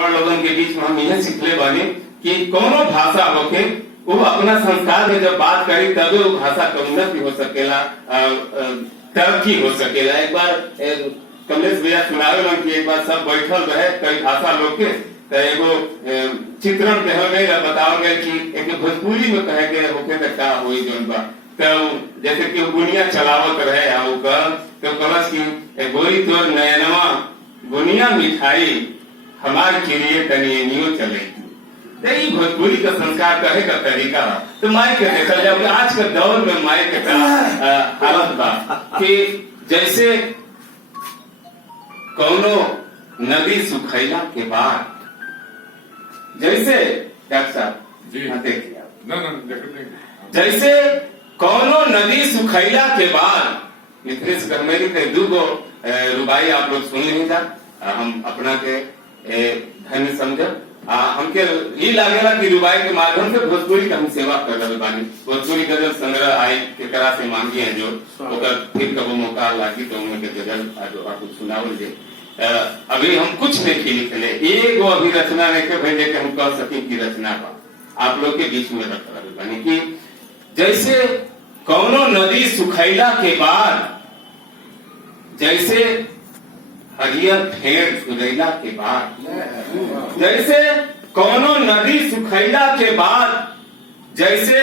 बड़ लोगन के बीच में हम यह सीखले बानी कि कोनो भाषा होके वो अपना संस्कार में जब बात करी तभी वो भाषा का उन्नति हो सकेला, तरक्की हो सकेला। एक बार कमलेश भैया सुनावे मन की एक बार सब बैठल रहे कई भाषा लोग के तो एगो चित्रण कहे गए बताओ गए कि एक भोजपुरी में कहे गए होके तो का हुई जोन बा तो जैसे कि बुनिया चलावत रहे तो कलश की गोरी तोर नयनवा बुनिया मिठाई हमार किरिए तनियो चले। यही भोजपुरी का संस्कार कहे का तरीका बा। तो माई के देखा जाओ आज के दौर में माई के हालत बा कि जैसे कौनो नदी सुखैला के बाद जैसे डॉक्टर साहब देखिए जैसे कौनो नदी सुखैला के बाद मित्रेश गरमेरी के दूगो रुबाई आप लोग सुन नहीं था हम अपना के धन्य समझ हमके ये लागेला कि रुबाई के माध्यम से भोजपुरी का हम सेवा कर रहे बानी। भोजपुरी गजल संग्रह आई के करा से मांगी है जो फिर कबो मौका लागी तो उनके गजल आपको सुनावल दे। अभी हम कुछ नहीं लिखले एक अभी रचना नहीं के भेजे के हम कह सके की रचना का आप लोग के बीच में रख रहे बानी कि जैसे कौनो नदी सुखैला के बाद जैसे हरियर भेड़ सुखैला के बाद जैसे कौनो नदी सुखैला के बाद जैसे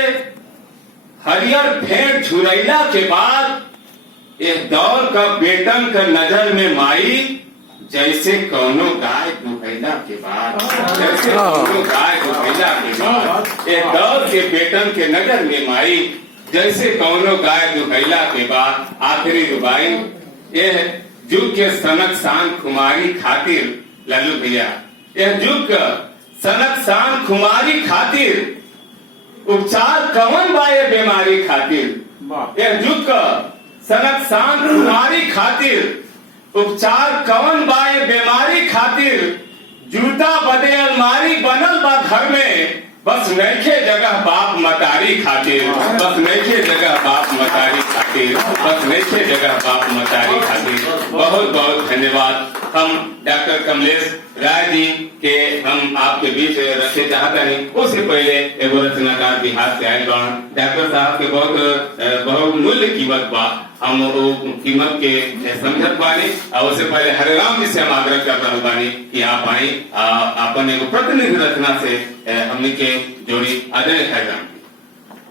हरियर भेड़ झुरैला के बाद एक दौर का बेटन का नजर में माई जैसे कौनो गाय दुहैला के बाद जैसे कौनो गाय दुहैला के बाद एक दौर के बेटन के नजर में माई जैसे कौनो गाय दुहैला के बाद। आखिरी रुबाई यह जुग के सनक शान खुमारी खातिर लालू भैया यह जुग सनक शान खुमारी खातिर उपचार कवन बाए बीमारी खातिर यह जुग सनक शान खुमारी खातिर उपचार कवन बाए बीमारी खातिर जूता बदे अलमारी बनल बा घर में बस नैखे जगह बाप मतारी खातिर बस नैखे जगह बाप मतारी खातिर बस नैखे जगह बाप मतारी खातिर। बहुत बहुत धन्यवाद। हम डॉक्टर कमलेश राय जी के हम आपके बीच रखे चाहते नहीं उससे पहले एगो रचनाकार बिहार से आए डॉक्टर साहब के बहुत मूल्य कीमत बा हम वो कीमत के समझत बानी और उससे पहले हरिराम जी से हम आग्रह कर रहे बानी कि आप आई अपन एगो प्रतिनिधि रचना से हमने के जोड़ी अजय हरिराम।